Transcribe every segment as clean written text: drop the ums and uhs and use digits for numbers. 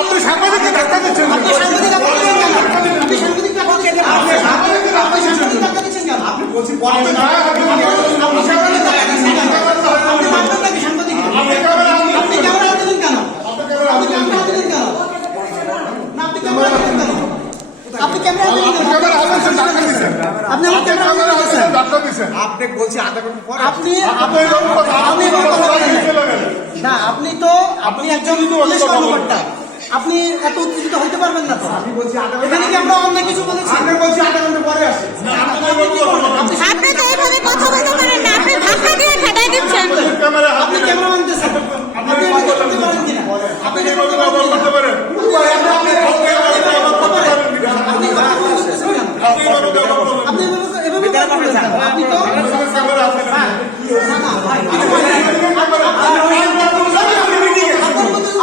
আপনি সাংবাদিককে ধাক্কা দিচ্ছেন, আপনি বলছেন আপনি বলছি আধা ঘন্টা পরে আপনি তো আপনি একজন পুলিশ কর্মকর্তা, আপনি এত উত্তেজিত হতে পারবেন না তো। আমি বলছি এখানে কি আমরা অন্য কিছু বলেছি? আপনি বলছি আধা ঘন্টা পরে আসে। আপনি তো এইভাবে কথা বলতে পারেন না, আপনি ধাক্কা দিয়ে খেদাই দিচ্ছেন। আপনি ক্যামেরা আনতেছেন, আপনি করতে পারেন কিনা? আপনি করতে পারেন,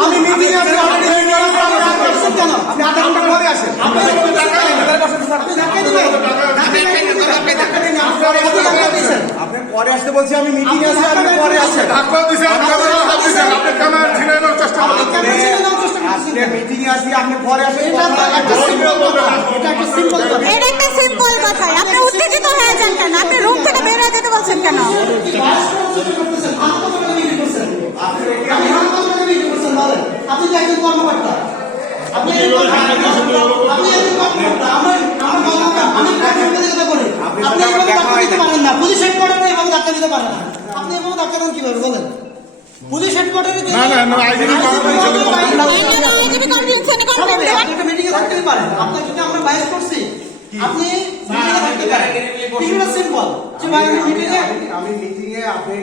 আমি মিটিং আছে, আপনি আধা ঘন্টা পরে আসেন। আপনি পরে আসতে বলছি, আমি মিটিং আছে, আপনি পরে আসেন। মিটিং আছে, আপনি পরে আসেন। এটা একটা সিম্পল কথা, আপনি উত্তেজিত হয়ে যান কেন? আপনি রুম থেকে বের হয়ে যেতে বলছেন কেন? আপনি তো একজন কর্মকর্তা, আপনি পুলিশ হেডকোয়ার্টারে এভাবে ধাক্কা দিতে পারেন না। আপনি এভাবে ধাক্কা দেন কিভাবে বলেন? পুলিশ হেডকোয়ার্টারে মিটিং এ থাকতেই পারেন। আপনার যদি আমরা বাইরে করছি, আপনি থাকতে পারেন। সিম্পল যে ভাই আমি মিটিং এ, আপনি